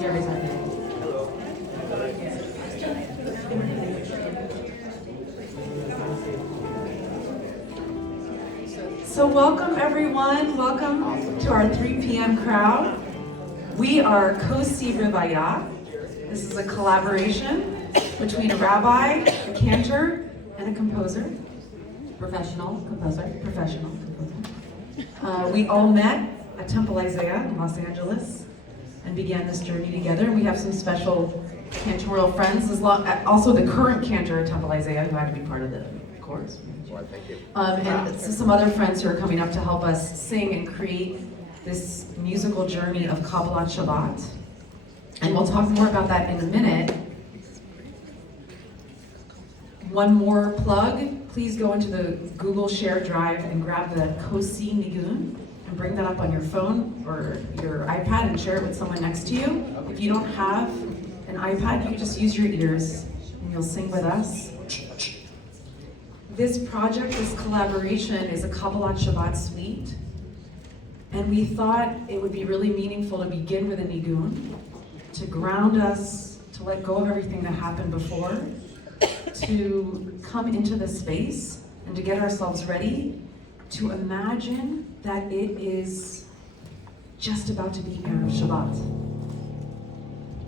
Gary's not there. So welcome everyone, welcome to our 3 p.m. crowd. We are Kosi R'vaya. This is a collaboration between a rabbi, a cantor, and a composer. Professional composer. We all met at Temple Isaiah in Los Angeles and began this journey together. And we have some special cantorial friends, also the current cantor at Temple Isaiah, who had to be part of the chorus. Well, thank you. And so some other friends who are coming up to help us sing and create this musical journey of Kabbalat Shabbat. And we'll talk more about that in a minute. One more plug, please go into the Google Share Drive and grab the Kosi Nigun and bring that up on your phone or your iPad and share it with someone next to you. If you don't have an iPad, you can just use your ears and you'll sing with us. This project, this collaboration is a Kabbalat Shabbat suite. And we thought it would be really meaningful to begin with a nigun, to ground us, to let go of everything that happened before, to come into the space and to get ourselves ready to imagine that it is just about to be Erev Shabbat.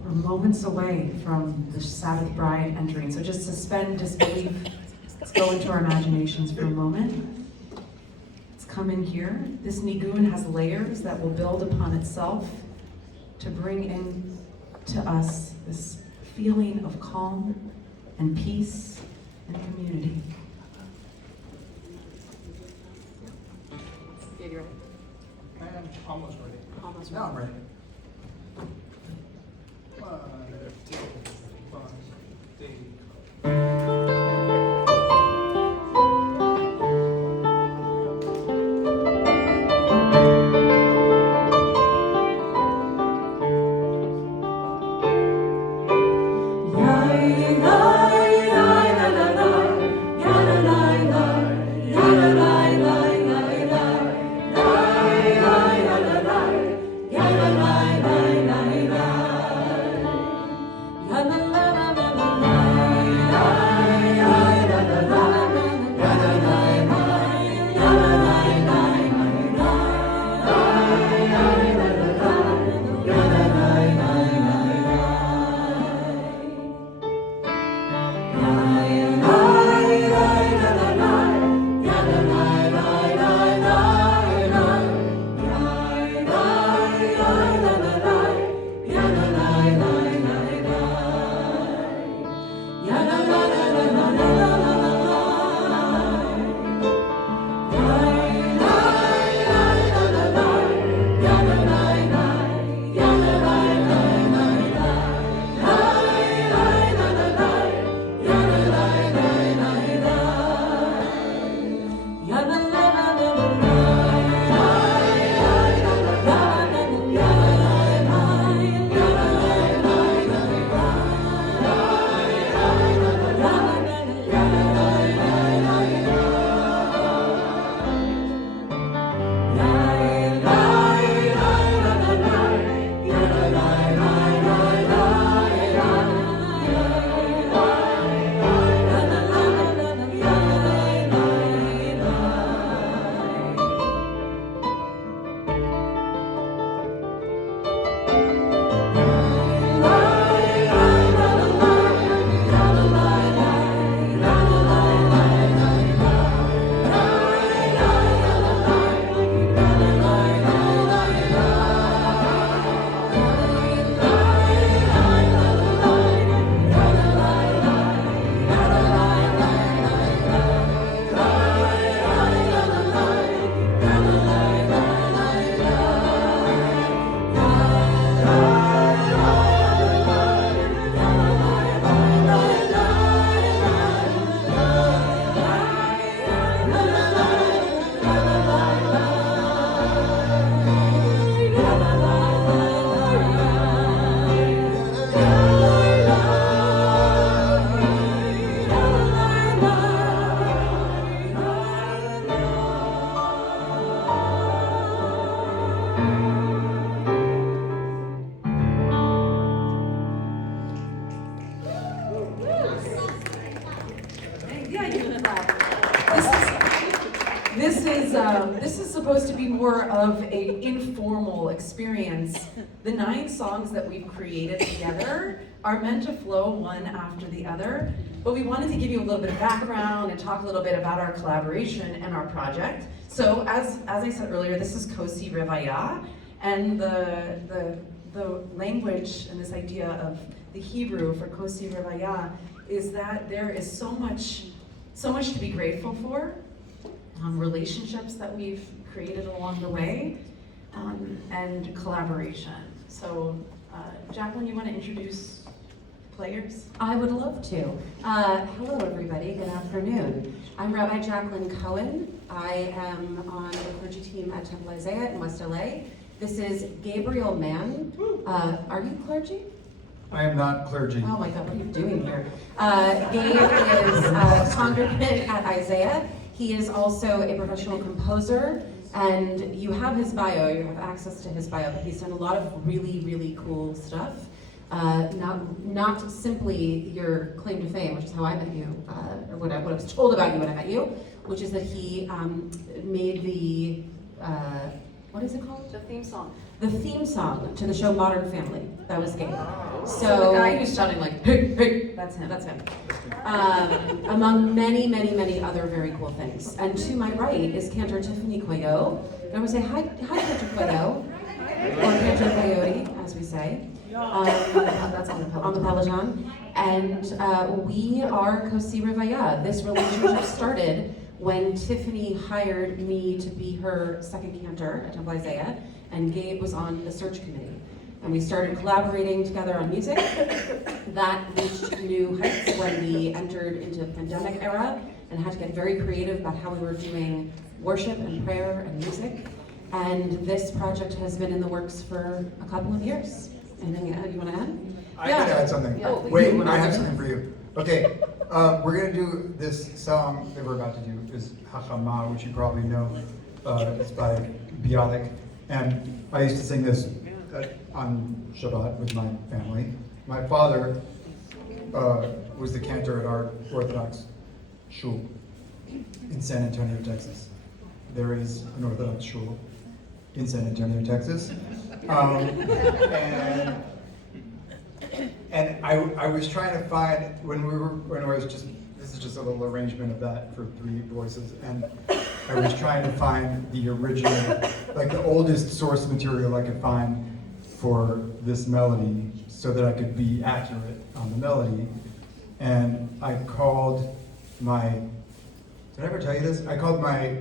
We're moments away from the Sabbath bride entering. So just suspend disbelief. Let's go into our imaginations for a moment. Let's come in here. This nigun has layers that will build upon itself to bring in to us this feeling of calm and peace and community. Yeah, you ready? I'm almost ready. Almost Now I'm ready. ready. 1, 2, 1, 2. La this is supposed to be more of an informal experience. The 9 songs that we've created together are meant to flow one after the other, but we wanted to give you a little bit of background and talk a little bit about our collaboration and our project. So as I said earlier, this is Kosi R'vaya, and the language and this idea of the Hebrew for Kosi R'vaya is that there is so much to be grateful for, relationships that we've created along the way, and collaboration. So, Jaclyn, you want to introduce players? I would love to. Hello, everybody. Good afternoon. I'm Rabi Jaclyn Cohen. I am on the clergy team at Temple Isaiah in West LA. This is Gabriel Mann. Are you clergy? I am not clergy. Oh my God, what are you doing here? Gabe is congregant at Isaiah. He is also a professional composer, and you have his bio, you have access to his bio, but he's done a lot of really, really cool stuff. Not simply your claim to fame, which is how I met you, or what I was told about you when I met you, which is that he made the, what is it called? The theme song. The theme song to the show Modern Family. That was Gabe. So the guy who's shouting like, hey, hey, that's him. That's him. Among many, many, many other very cool things. And to my right is Cantor Tifani Coyot. And I would say, hi Cantor Coyot, or Cantor Coyote, as we say. That's on the Peloton. And we are Kosi R'vaya. This relationship started when Tiffany hired me to be her second cantor at Temple Isaiah, and Gabe was on the search committee. And we started collaborating together on music. That reached new heights when we entered into the pandemic era and had to get very creative about how we were doing worship and prayer and music. And this project has been in the works for a couple of years. Anything you want to add? I can add something. Yeah. Wait, I have something for you. Okay, we're gonna do this song that we're about to do is Hachama, which you probably know. It's by Bialik. And I used to sing this on Shabbat with my family. My father was the cantor at our Orthodox shul in San Antonio, Texas. There is an Orthodox shul in San Antonio, Texas. And I was trying to find, this is just a little arrangement of that for 3 voices, and I was trying to find the original, like the oldest source material I could find for this melody so that I could be accurate on the melody. And I called did I ever tell you this? I called my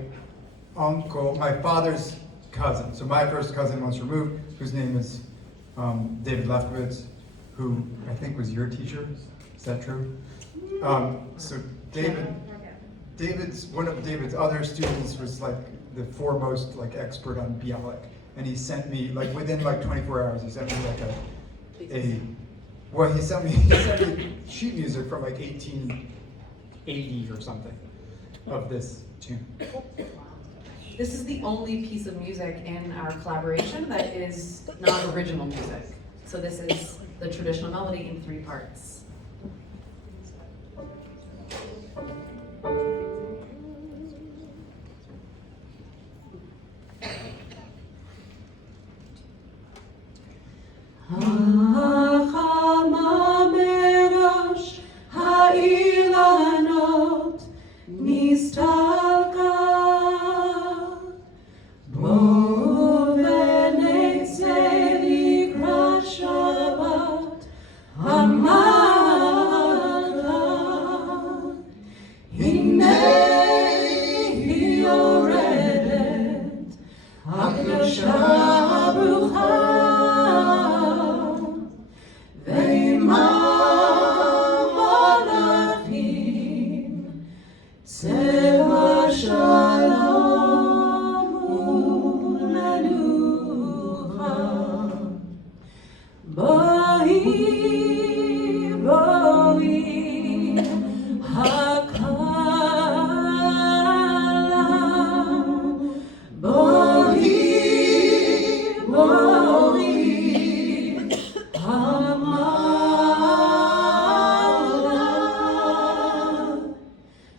uncle, my father's cousin, so my first cousin once removed, whose name is David Lefkowitz, who I think was your teacher. Is that true? So one of David's other students was like the foremost expert on Bialik, and he sent me within 24 hours. He sent me he sent me sheet music from 1880 or something of this tune. This is the only piece of music in our collaboration that is not original music. So this is the traditional melody in 3 parts.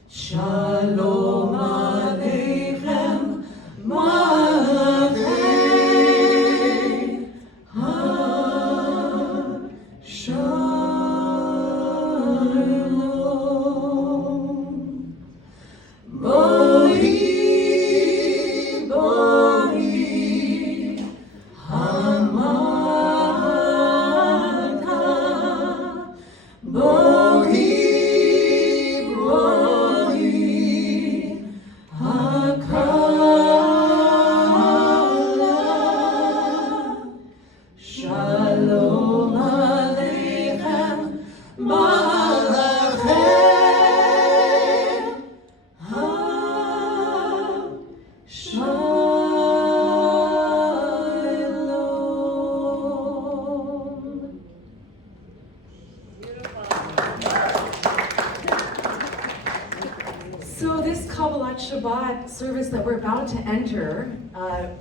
Shalom Aleichem Kabbalat Shabbat service that we're about to enter,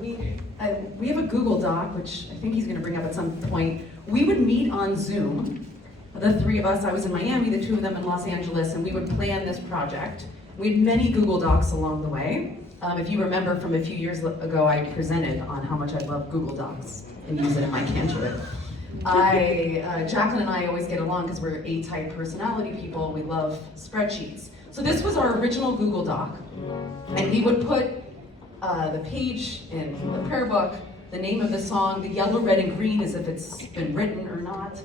we have a Google Doc, which I think he's going to bring up at some point. We would meet on Zoom, the three of us. I was in Miami, the two of them in Los Angeles, and we would plan this project. We had many Google Docs along the way. If you remember from a few years ago, I presented on how much I love Google Docs and use it in my cantor. Jaclyn and I always get along because we're A-type personality people. We love spreadsheets. So this was our original Google Doc, and we would put the page in the prayer book, the name of the song, the yellow, red, and green as if it's been written or not.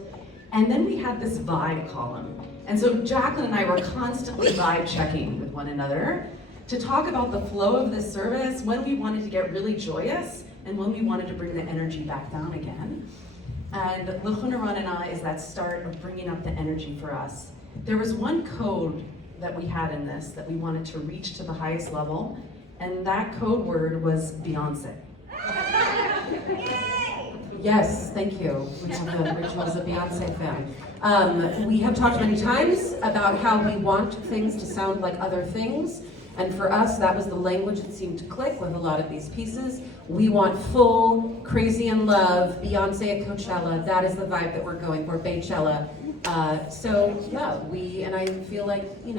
And then we had this vibe column. And so Jaclyn and I were constantly vibe checking with one another to talk about the flow of this service, when we wanted to get really joyous and when we wanted to bring the energy back down again. And L'chun Ranana is that start of bringing up the energy for us. There was one code that we had in this that we wanted to reach to the highest level, and that code word was Beyonce. Yes, thank you. We have the rituals of Beyonce fan. We have talked many times about how we want things to sound like other things, and for us, that was the language that seemed to click with a lot of these pieces. We want full, crazy in love, Beyonce at Coachella. That is the vibe that we're going for, Baychella. So yeah, and I feel like, we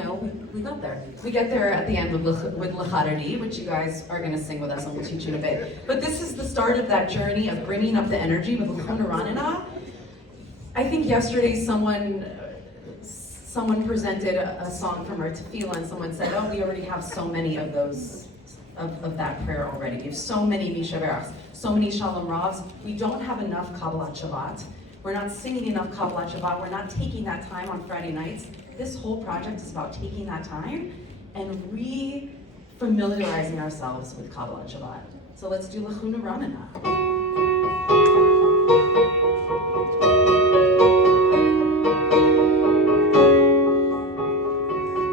got there. We get there at the end with L'Charari, which you guys are going to sing with us, and we'll teach you in a bit. But this is the start of that journey of bringing up the energy with L'chun Ranana. I think yesterday someone presented a song from our tefillah, and someone said, oh, we already have so many of those, of that prayer already. We have so many Mishaberachs, so many Shalom Ravs. We don't have enough Kabbalat Shabbat. We're not singing enough Kabbalat Shabbat. We're not taking that time on Friday nights. This whole project is about taking that time and re-familiarizing ourselves with Kabbalat Shabbat. So let's do L'chun Ranana.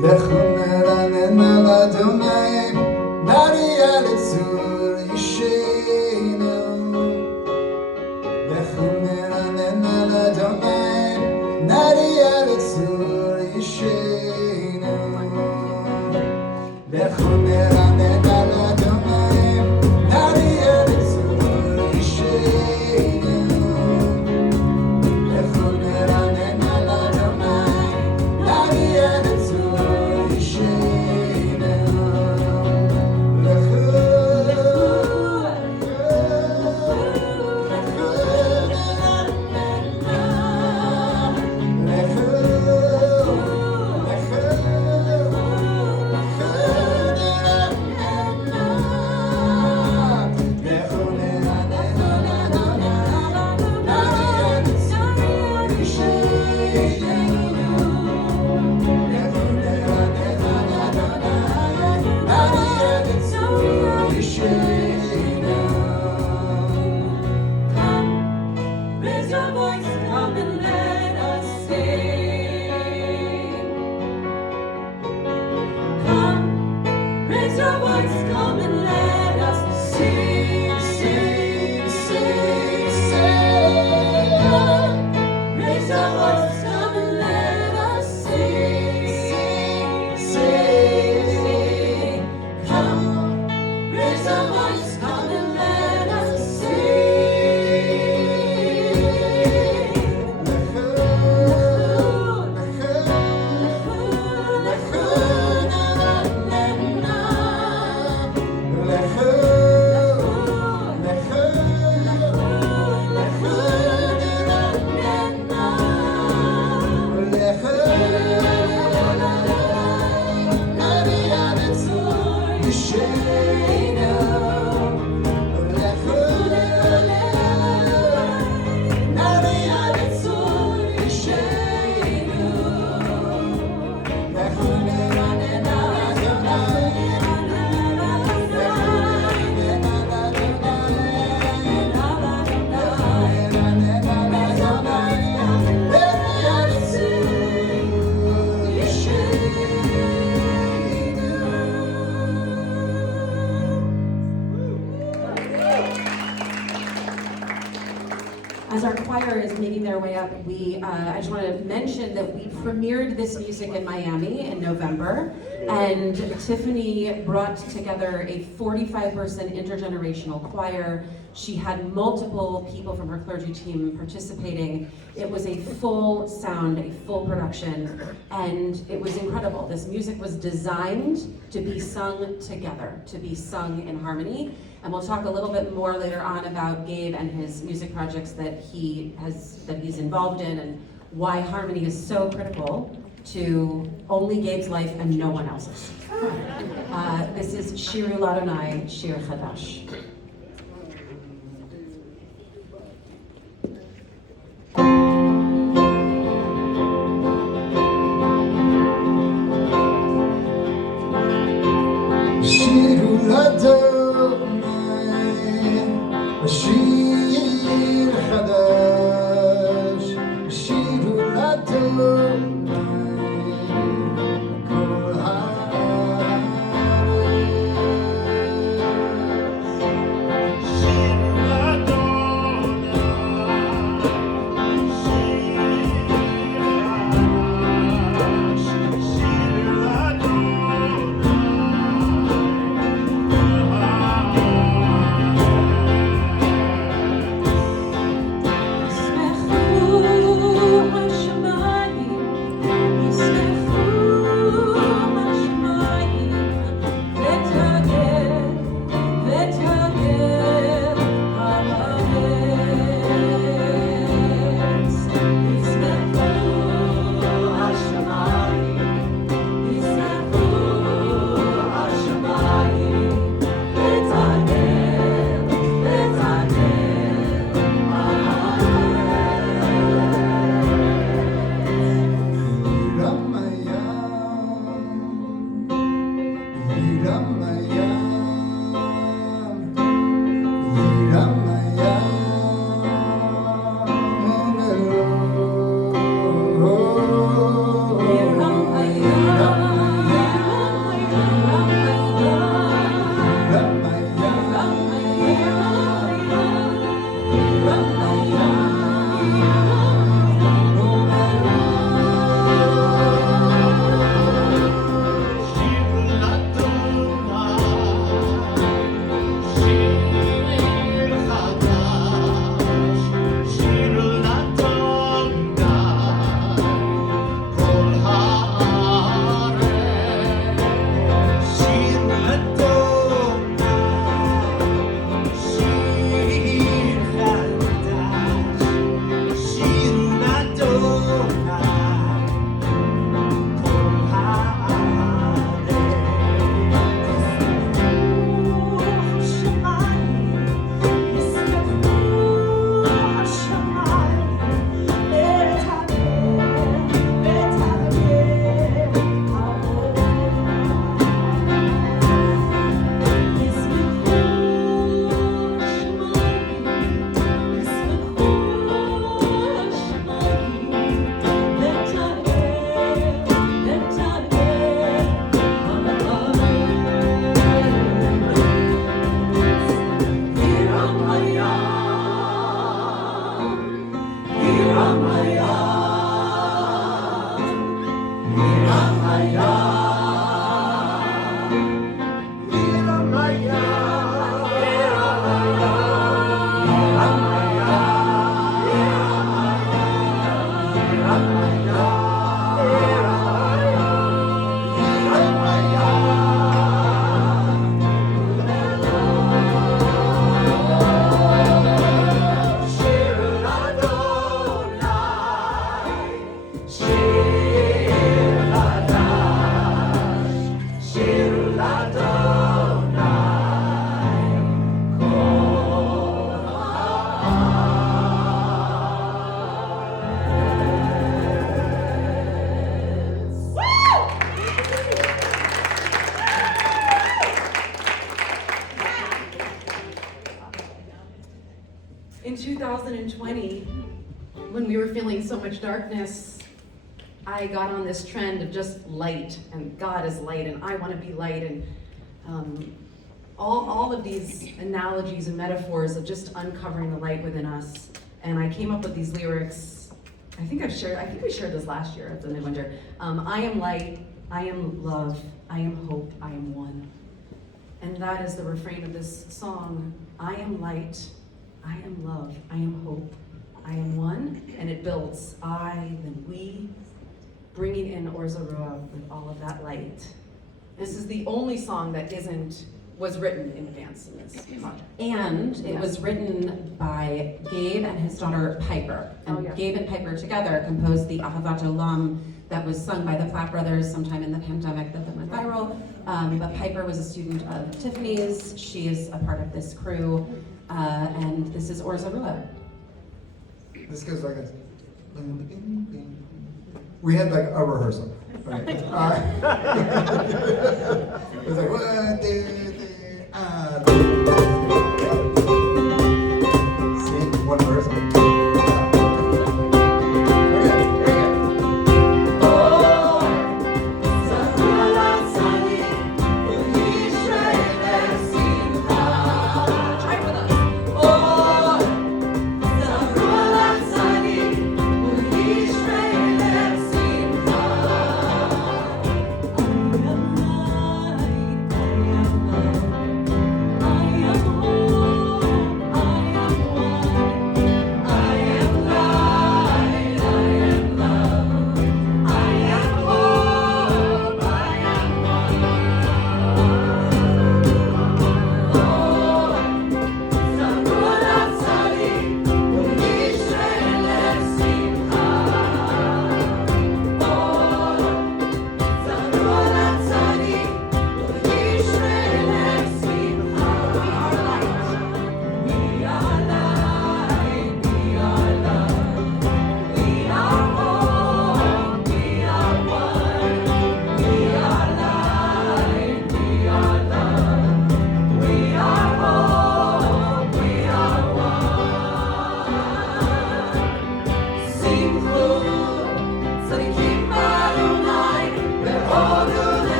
L'chun Ranana l'Adonai, Maria l'Tzur Yishenu. L'chun Ranana l'Adonai, Maria l'Tzur Yishenu. L'chun Ranana l'Adonai, Maria l'Tzur Yishenu. L'chun Ranana l'Adonai, Maria l'Tzur. their way up, I just want to mention that we premiered this music in Miami in November, and Tiffany brought together a 45-person intergenerational choir. She had multiple people from her clergy team participating. It was a full sound, a full production, and it was incredible. This music was designed to be sung together, to be sung in harmony. And we'll talk a little bit more later on about Gabe and his music projects that he's involved in, and why harmony is so critical to only Gabe's life and no one else's. This is Shiru Ladonai, Shir Chadash. שיר חדש, שיר לאדוני, כל הארץ. שיר לאדוני, שיר חדש, שיר לאדוני, כל In 2020, when we were feeling so much darkness, I got on this trend of just light, and God is light, and I want to be light, and all of these analogies and metaphors of just uncovering the light within us. And I came up with these lyrics I think we shared this last year at the Mid Winter. I am light, I am love, I am hope, I am one. And that is the refrain of this song. I am light, I am love, I am hope, I am one. And it builds I, then we, bringing in Orza Rua with all of that light. This is the only song that was written in advance in this project. And it was written by Gabe and his daughter Piper. And Oh, yeah. Gabe and Piper together composed the Ahavat Olam that was sung by the Flack Brothers sometime in the pandemic that went viral. But Piper was a student of Tiffany's. She is a part of this crew. And this is Orza Rua. This goes like this. We had like a rehearsal. Right? It was like 1, 2, 3, See, one rehearsal.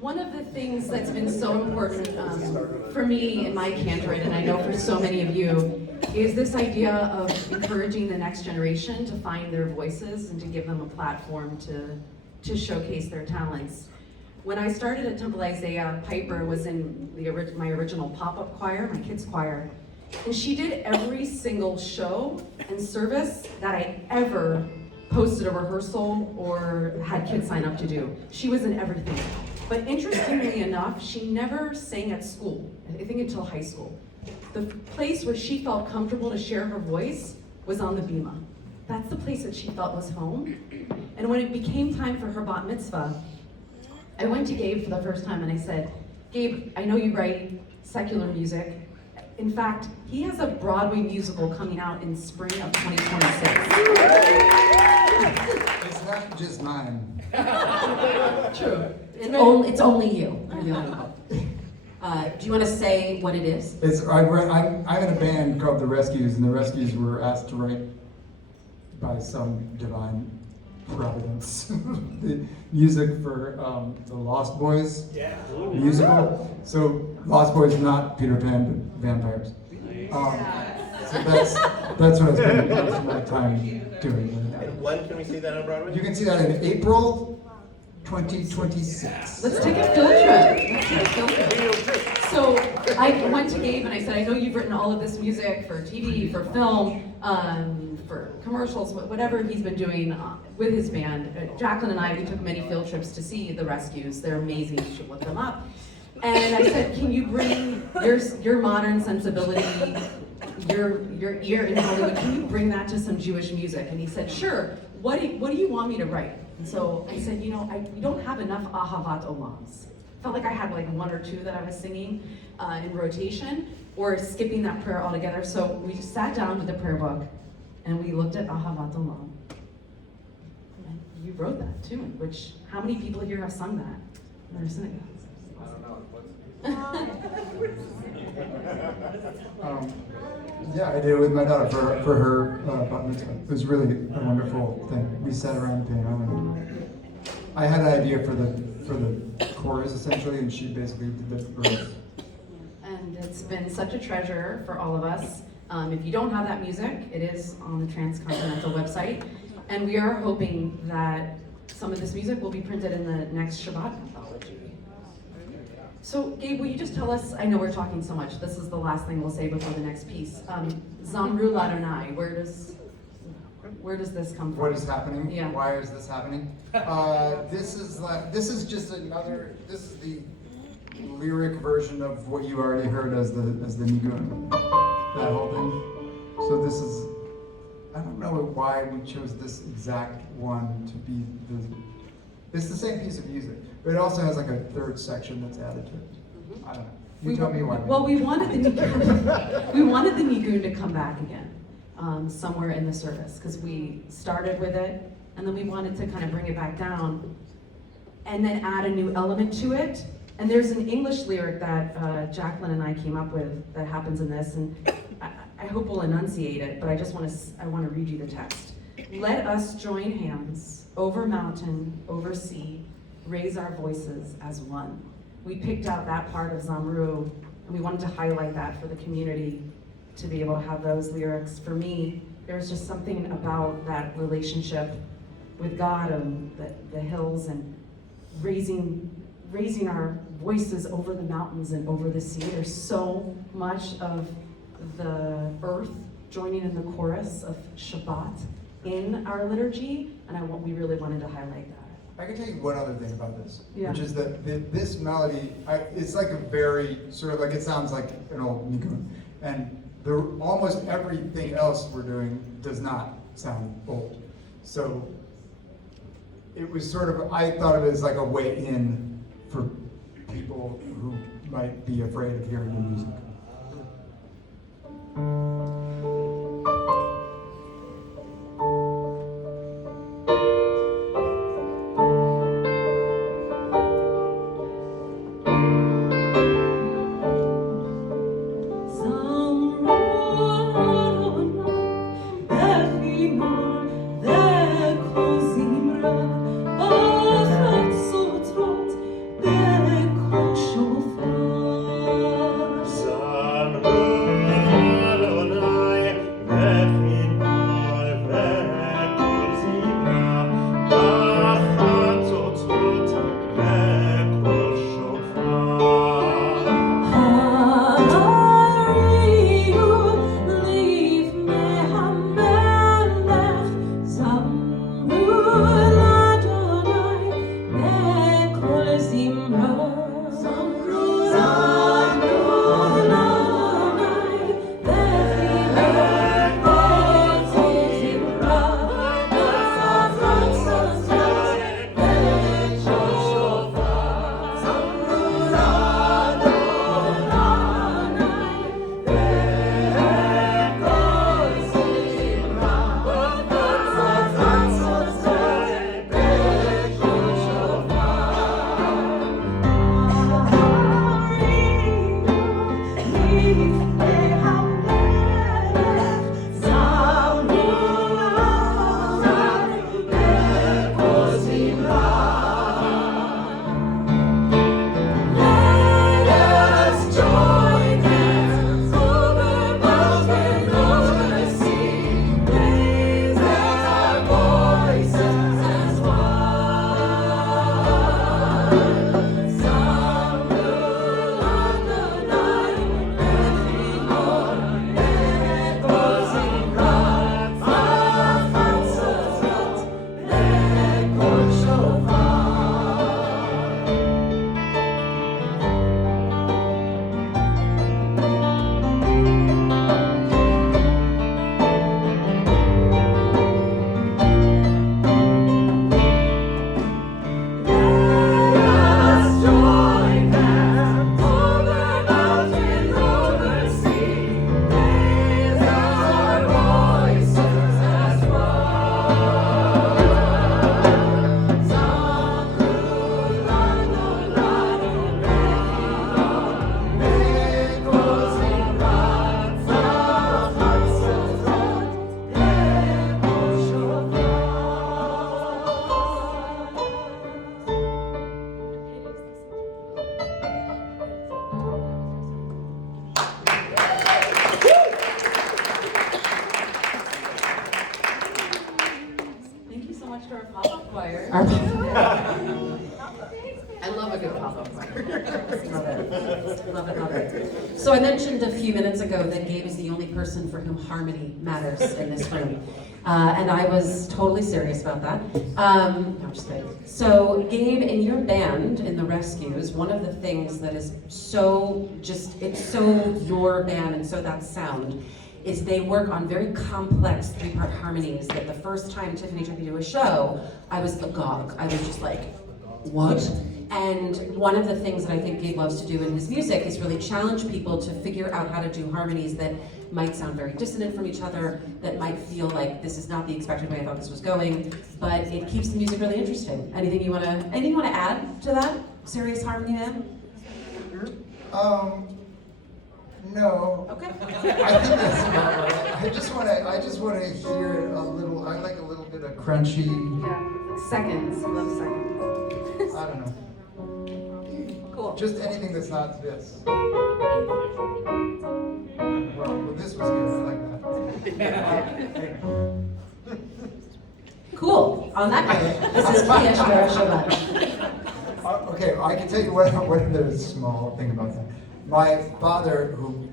One of the things that's been so important for me in my cantorate, and I know for so many of you, is this idea of encouraging the next generation to find their voices and to give them a platform to showcase their talents. When I started at Temple Isaiah, Piper was in my original pop-up choir, my kids' choir, and she did every single show and service that I ever posted a rehearsal or had kids sign up to do. She was in everything. But interestingly enough, she never sang at school, I think until high school. The place where she felt comfortable to share her voice was on the bima. That's the place that she felt was home. And when it became time for her bat mitzvah, I went to Gabe for the first time and I said, Gabe, I know you write secular music. In fact, he has a Broadway musical coming out in spring of 2026. It's not just mine. True. It's only you. You're the only one. Do you want to say what it is? I'm in a band called The Rescues, and The Rescues were asked to write by some divine providence the music for the Lost Boys musical. So Lost Boys, not Peter Pan, but vampires. So that's what I spend most of my time doing. And when can we see that on Broadway? You can see that in April 2026. Let's take a field trip. So I went to Gabe and I said, I know you've written all of this music for TV, for film. for commercials, whatever he's been doing with his band. Jaclyn and I, we took many field trips to see the rescues. They're amazing, you should look them up. And I said, can you bring your modern sensibility, your ear in Hollywood, can you bring that to some Jewish music? And he said, sure, what do you want me to write? And so I said, we don't have enough Ahavat Olams. Felt like I had like one or two that I was singing in rotation, or skipping that prayer altogether. So we just sat down with the prayer book and we looked at Ahavat Olam. And you wrote that too, which, how many people here have sung that in their synagogue? Yeah, I did it with my daughter for her bat mitzvah. It was really a wonderful thing. We sat around the piano and I had an idea for the chorus essentially, and she basically did the verse. And it's been such a treasure for all of us. If you don't have that music, it is on the Transcontinental website. And we are hoping that some of this music will be printed in the next Shabbat anthology. So, Gabe, will you just tell us, I know we're talking so much, this is the last thing we'll say before the next piece. Zamru Ladonai, where does this come from? What is happening? Yeah. Why is this happening? This is the lyric version of what you already heard as the nigun, that whole thing. So this is, I don't know why we chose this exact one to be it's the same piece of music, but it also has like a third section that's added to it. I don't know. You tell me why. Well, we wanted the nigun to come back again, somewhere in the service, because we started with it, and then we wanted to kind of bring it back down, and then add a new element to it. And there's an English lyric that Jaclyn and I came up with that happens in this, and I hope we'll enunciate it, but I want to read you the text. Let us join hands, over mountain, over sea, raise our voices as one. We picked out that part of Zamru, and we wanted to highlight that for the community to be able to have those lyrics. For me, there's just something about that relationship with God and the hills, and raising our voices over the mountains and over the sea. There's so much of the earth joining in the chorus of Shabbat in our liturgy, and we really wanted to highlight that. I can tell you one other thing about this, Yeah. which is that this melody, it's like a very, sort of like, it sounds like an old nigun. And almost everything else we're doing does not sound old. So it was sort of, I thought of it as like a way in for people who might be afraid of hearing the music. choir. Our I love a good pop-up choir. Love it. Love it, love it. So I mentioned a few minutes ago that Gabe is the only person for whom harmony matters in this room. And I was totally serious about that. No, I'm just kidding. So Gabe, in your band, in the Rescues, one of the things that is so it's so your band and so that sound, is they work on very complex three-part harmonies that the first time Tiffany took me to a show, I was agog. I was just like, what? And one of the things that I think Gabe loves to do in his music is really challenge people to figure out how to do harmonies that might sound very dissonant from each other, that might feel like this is not the expected way I thought this was going, but it keeps the music really interesting. Anything you wanna add to that? Serious Harmony Man? No. Okay. I think that's about right. I just wanna hear a little, I like a little bit of crunchy, Yeah, seconds. I love seconds. I don't know. Cool. Just anything that's not this. Well, this was good, I like that. Cool. On that note, this is Kiyesh Shabbat. Okay, I can tell you what the small thing about that. My father, who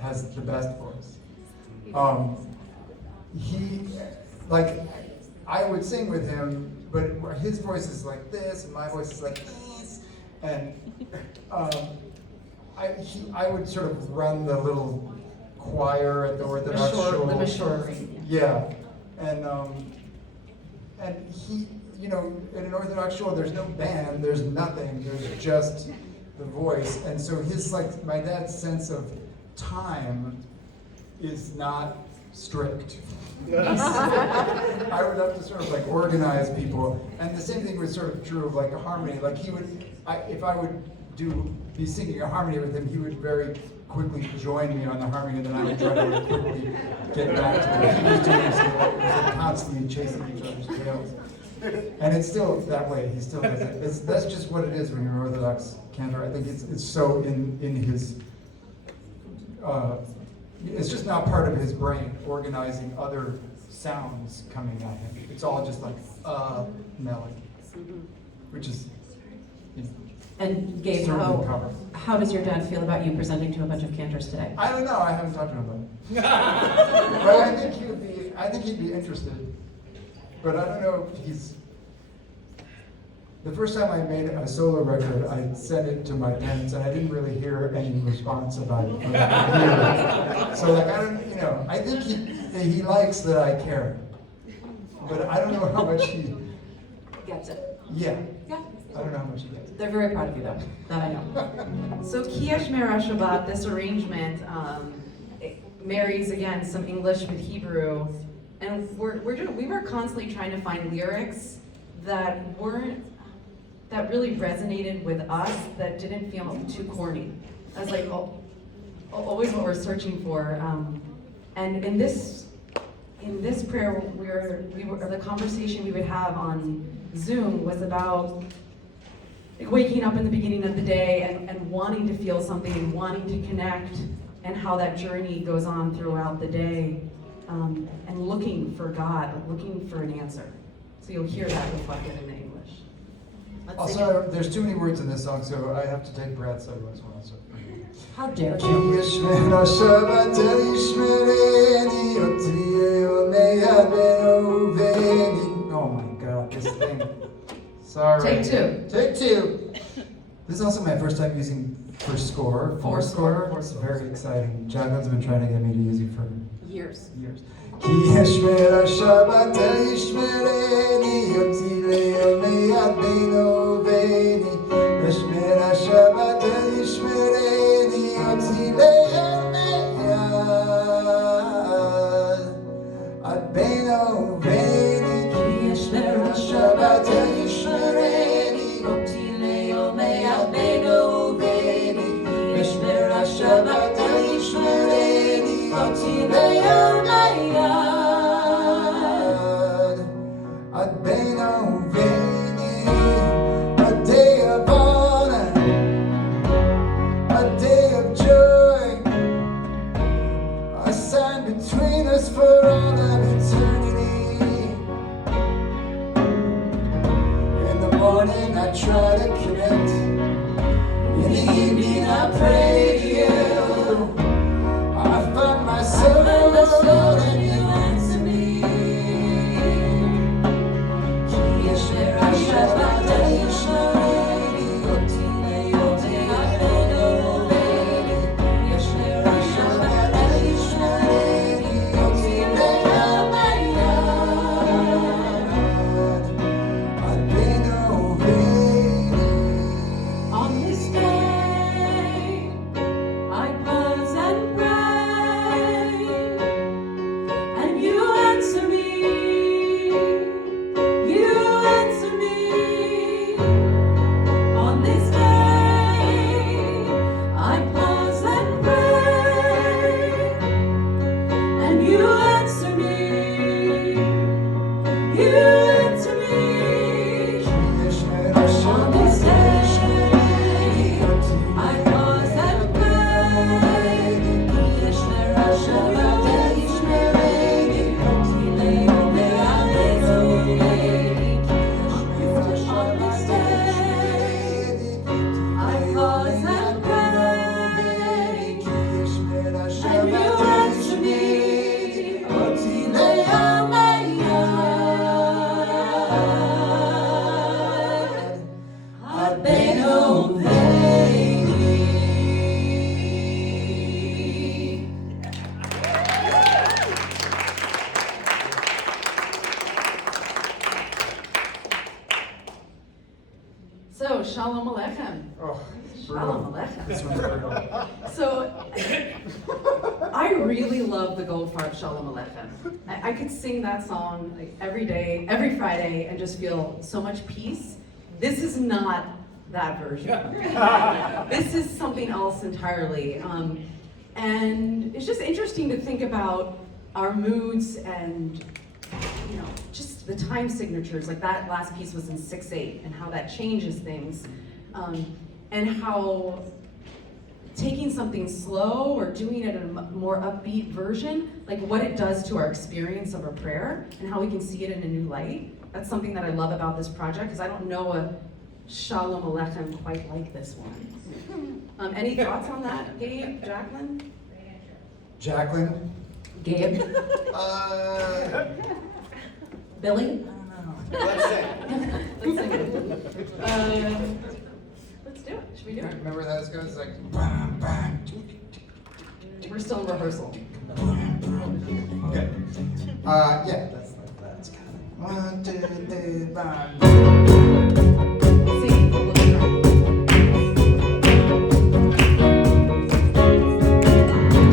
has the best voice, he, like, I would sing with him, but his voice is like this, and my voice is like this, and I would sort of run the little choir at the Orthodox shul. The Mashor. Yeah, and he, you know, in an Orthodox shul, there's no band, there's nothing, there's just the voice, and so his, like, my dad's sense of time is not strict. I would have to sort of like organize people, and the same thing was sort of true of like a harmony. Like if I would be singing a harmony with him, he would very quickly join me on the harmony, and then I would try to like quickly get back to what he was doing, so like, it was like constantly chasing each other's tails. And it's still that way. He still does it. That's just what it is when you're Orthodox Cantor. I think it's so in his. It's just not part of his brain, organizing other sounds coming at him. It's all just like melody, which is, you know, And Gabe, certainly powerful. how does your dad feel about you presenting to a bunch of cantors today? I don't know. I haven't talked to him about it. But I think he'd be interested. But I don't know if he's. The first time I made a solo record, I sent it to my parents, and I didn't really hear any response about it. So like, I don't, you know, I think he likes that I care, but I don't know how much he. Gets it. Yeah. Yeah. I don't know how much he gets. They're very proud of you, though. That I know. So Kiyesh Shabbat, this arrangement it marries again some English with Hebrew, and we were constantly trying to find lyrics that really resonated with us, that didn't feel too corny. That's like always what we're searching for. And in this prayer, the conversation we would have on Zoom was about like waking up in the beginning of the day and wanting to feel something and wanting to connect, and how that journey goes on throughout the day, and looking for God, looking for an answer. So you'll hear that reflected in the English. Let's sing it. Also, there's too many words in this song, so I have to take breaths otherwise. How dare you? Oh my God, this thing. Sorry. Take two. Take two. This is also my first time using for score. It's very exciting. Jaclyn's been trying to get me to use it for Years. years. Ki yishmer Shabbat yishmereni yotzi leyomei adbeinu veini. Yishmer Shabbat yishmereni yotzi leyomei adbeinu veini. Ki yishmer Shabbat yishmereni yotzi leyomei adbeinu veini. Yishmer Shabbat yishmereni yotzi leyomei. A day of honor, a day of joy, a sign between us for all of eternity. morning I try to connect. In the evening I pray to you. I find myself alone and you answer me. On this day, I pause and pray, and you answer me. You answer me. On this day, I pause and pray, and you answer me. You answer me. On this day, I pause and pray. On this day, I pause and pray, and you answer me. So, Shalom Aleichem. Oh, Shalom brutal. Aleichem. This one's brutal. So, I really love the Goldfarb Shalom Aleichem. I could sing that song like every day, every Friday, and just feel so much peace. This is not that version. This is something else entirely. And it's just interesting to think about our moods and, you know, just the time signatures. Like that last piece was in 6/8, and how that changes things, and how taking something slow or doing it in a more upbeat version, like what it does to our experience of a prayer and how we can see it in a new light. That's something that I love about this project, because I don't know a Shalom Aleichem quite like this one. Any thoughts on that, Gabe, Jaclyn? Jaclyn? Gabe? Billy? Let's say. Let's sing it. Let's do it. Should we do it? Remember how this goes? It's like, bam, bam. We're still in rehearsal. Okay. Yeah, that's kind of. 1, 2, 3, bam. See? We'll try.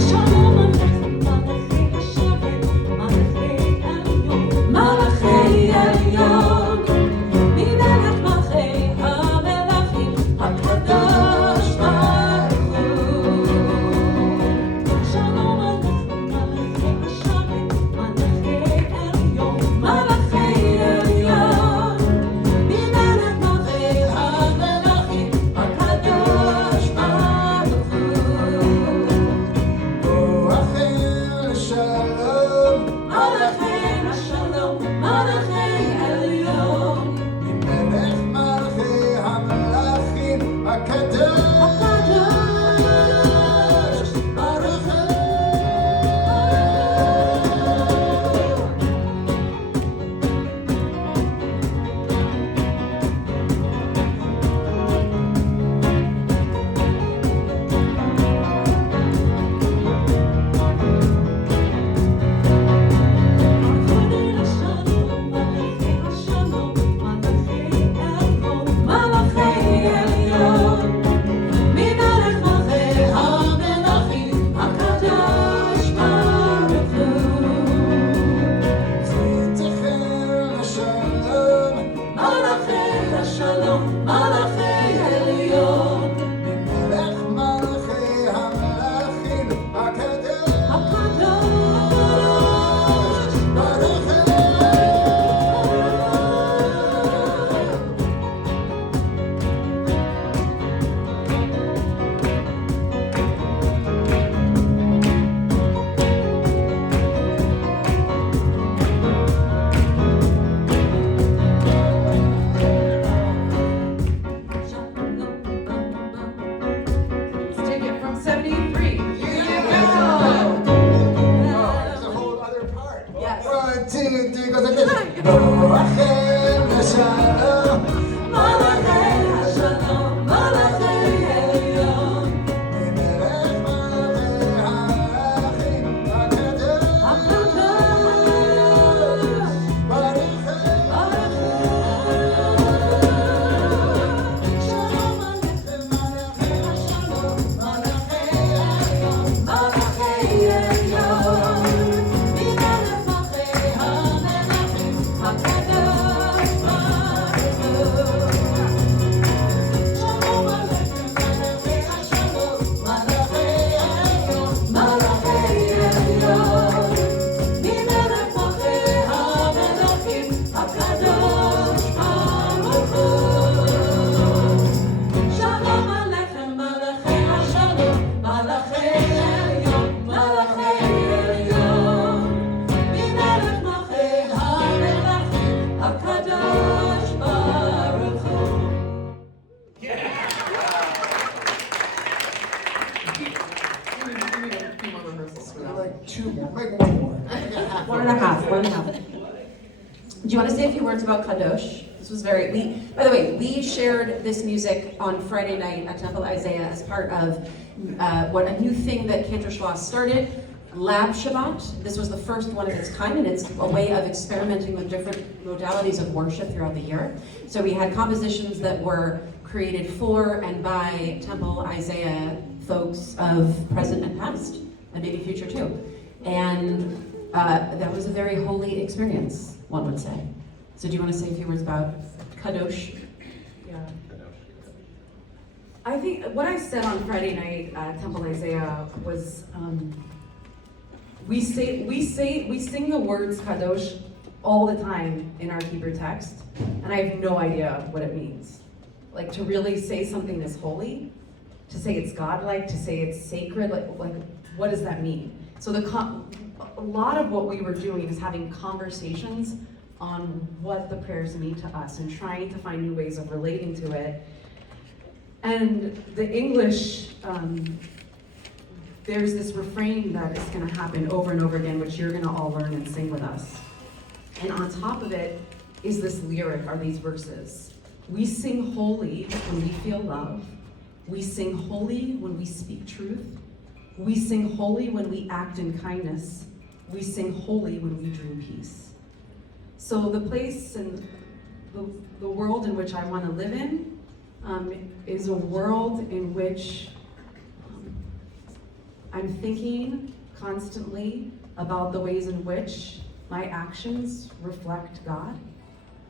Shalom Aleichem, Malachei Elyon, Minelech Malchei HaMelachim, HaKadosh Baruch Hu. Shalom Aleichem, Malachei Hashem, Malachei Elyon, Malachei Elyon, Minelech Malchei HaMelachim, HaKadosh Baruch Hu. Malachei Shalom, Malachei Elyon, ממלך מלכי המלכים הקדוש ברוך הוא. Shalom, Malachei Elyon, ממלך מלכי המלכים הקדוש HaKadosh ברוך הוא. words about Kadosh. This was by the way, we shared this music on Friday night at Temple Isaiah as part of a new thing that Cantor Schloss started, Lab Shabbat. This was the first one of its kind, and it's a way of experimenting with different modalities of worship throughout the year. So we had compositions that were created for and by Temple Isaiah folks of present and past, and maybe future too. And that was a very holy experience, one would say. So do you want to say a few words about Kadosh? Yeah. I think what I said on Friday night at Temple Isaiah was we sing the words Kadosh all the time in our Hebrew text, and I have no idea what it means. Like, to really say something is holy, to say it's godlike, to say it's sacred, like what does that mean? So a lot of what we were doing is having conversations on what the prayers mean to us and trying to find new ways of relating to it. And the English, there's this refrain that is going to happen over and over again, which you're going to all learn and sing with us. And on top of it is this lyric, are these verses. We sing holy when we feel love. We sing holy when we speak truth. We sing holy when we act in kindness. We sing holy when we dream peace. So the place and the world in which I want to live in is a world in which I'm thinking constantly about the ways in which my actions reflect God,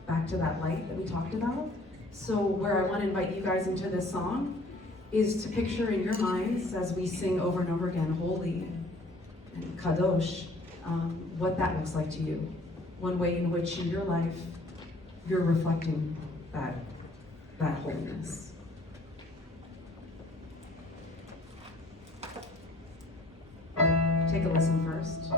back to that light that we talked about. So where I want to invite you guys into this song is to picture in your minds, as we sing over and over again, holy and kadosh, what that looks like to you. One way in which in your life, you're reflecting that holiness. Take a listen first.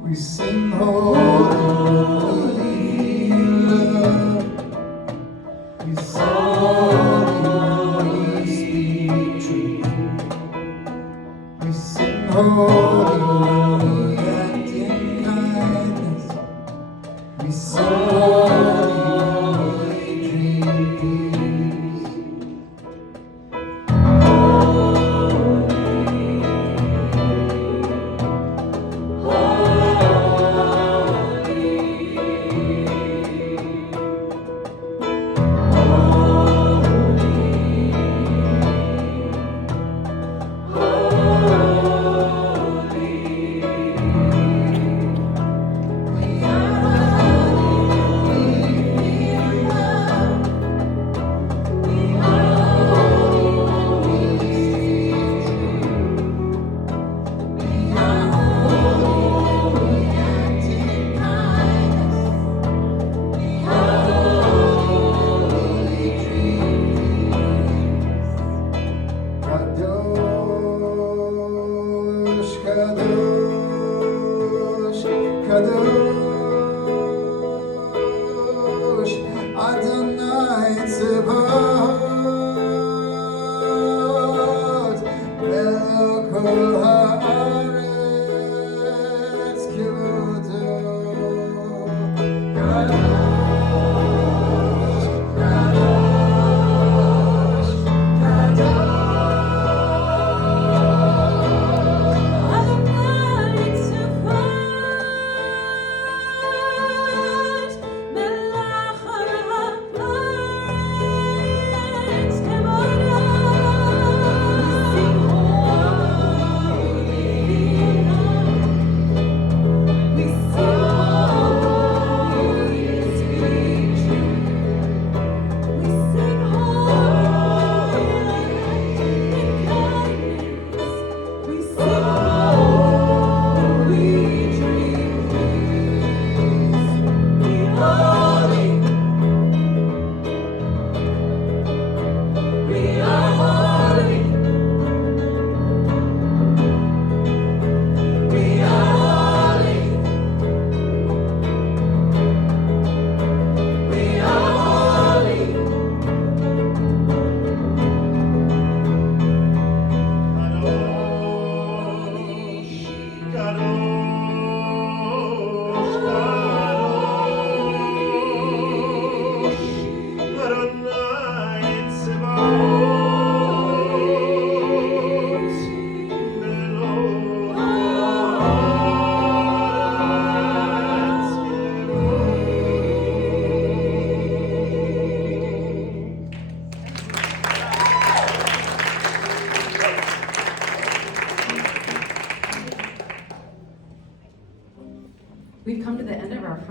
We sing holy love. We sing holy truth. We sing holy and in kindness. We sing holy dream peace. Kadosh, Kadosh, Adonai Tzevot, Melech kol haaretz kivudo. Kadosh, Kadosh, Kadosh. We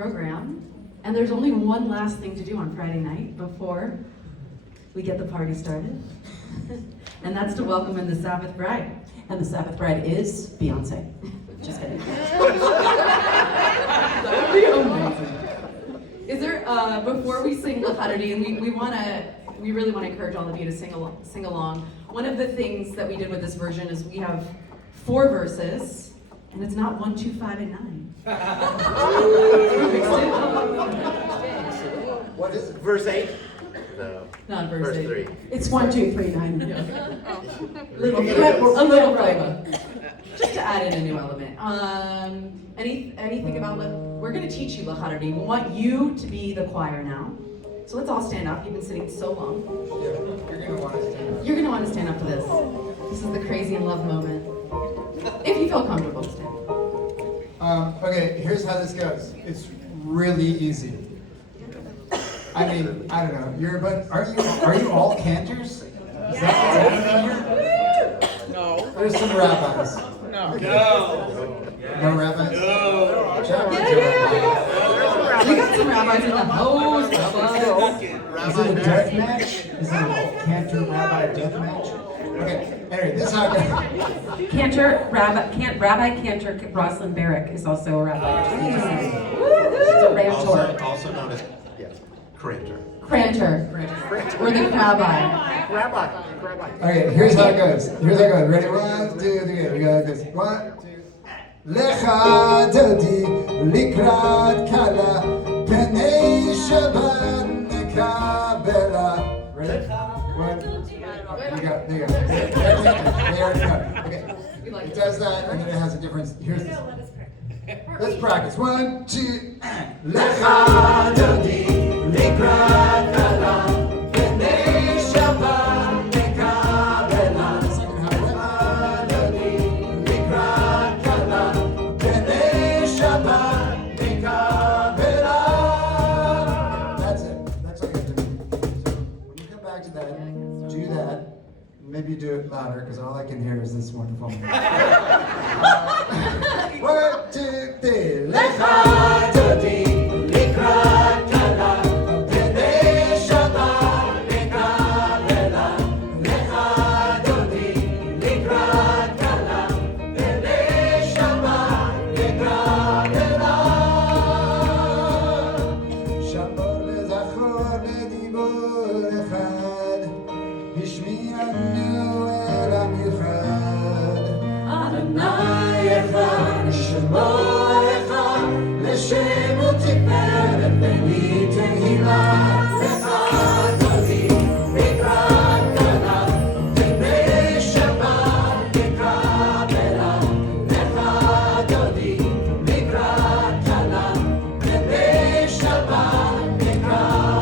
program. And there's only one last thing to do on Friday night before we get the party started. And that's to welcome in the Sabbath bride. And the Sabbath bride is Beyonce. Just kidding. That would be amazing. Is there, before we sing L'Chadardi, and we really want to encourage all of you to sing along. One of the things that we did with this version is we have 4 verses, and it's not 1, 2, 5, and 9. What is it? Verse 8? No. Not verse 8. 3. It's 1, 2, 3, 9. A little flavor. Just to add in a new element. Anything about we're going to teach you L'Chadardi. We want you to be the choir now. So let's all stand up. You've been sitting so long. Yeah, you're gonna want to stand up. You're going to want to stand up for this. This is the crazy in love moment. If you feel comfortable, stand. Okay, here's how this goes. It's really easy. I mean, I don't know. Are you all cantors? Is that what's happening here? No. There's some rabbis. No. No rabbis? No. We got some rabbis in the house. Is it a death match? Is it a cantor rabbi death match? Okay, anyway, this is how it goes. Rabbi Cantor Rosalind Barrick is also a rabbi. She's a rantor. Also known as, yes, Cantor. Cranter. Or the rabbi. Okay, here's how it goes. Ready? 1, 2, 3. We got this. 1, 2. Lecha dodi likrat kala penei shaban nekabela. Ready? 1. There you go. Okay. It does that, and then it has a difference. Here's this. Let's practice. 1, 2. Lecha dodi likrat kala penei shaban nekabela. Second half. Lecha dodi likrat kala penei shaban nekabela. That's it. That's all you have to do. So when you come back to that, do that. Maybe do it louder, because all I can hear is this wonderful music. 1, 2, 3. Lecha dodi likrat kala penei shaban nekabela. Lecha dodi likrat kala penei shaban nekabela. Shamor v'zachor v'dibur echad. השמיענו אל המיוחד. אדוני אחד, שמו אחד, לשם ותפארת וניתן הילה. לך דודי, לקראת כלה, פני שבת נקבלה. לך דודי, לקראת כלה, פני שבת נקבלה.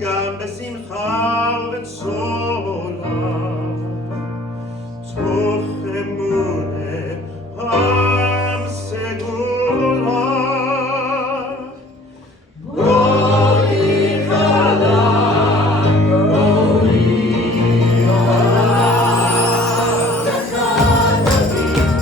גם בשמחה ובצולה, תוך אמונה הסגולה. בואי חלה, בואי חלה, לך דוד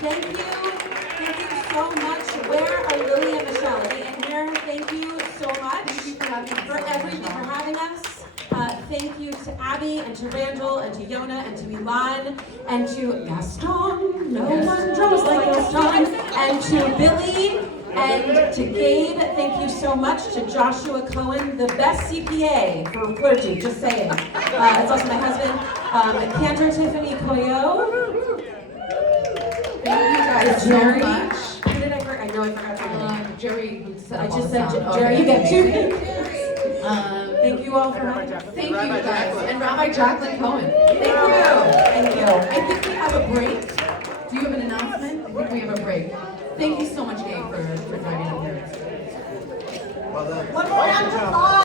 Thank you so much. Where are Lily and Michelle? Are they in here? Thank you so much. Thank you for having us. For everything, for having us. Thank you to Abby and to Randall and to Yona and to Ilan and to Gaston. No one drums like Gaston. And to Billy and to Gabe. Thank you so much to Joshua Cohen, the best CPA for clergy. Just saying. It's also my husband. Cantor Tifani Coyot. Thank you guys so Jerry. much. Who did I forget? I know I forgot somebody. Jerry, I just said Jerry. Jerry. You get two. Thank you all for having us. Thank you guys. And Rabi Jaclyn Cohen. Thank you. Thank you. I think we have a break. Do you have an announcement? I think we have a break. Thank you so much, Gabe, for driving up here. Well done. One more round of applause.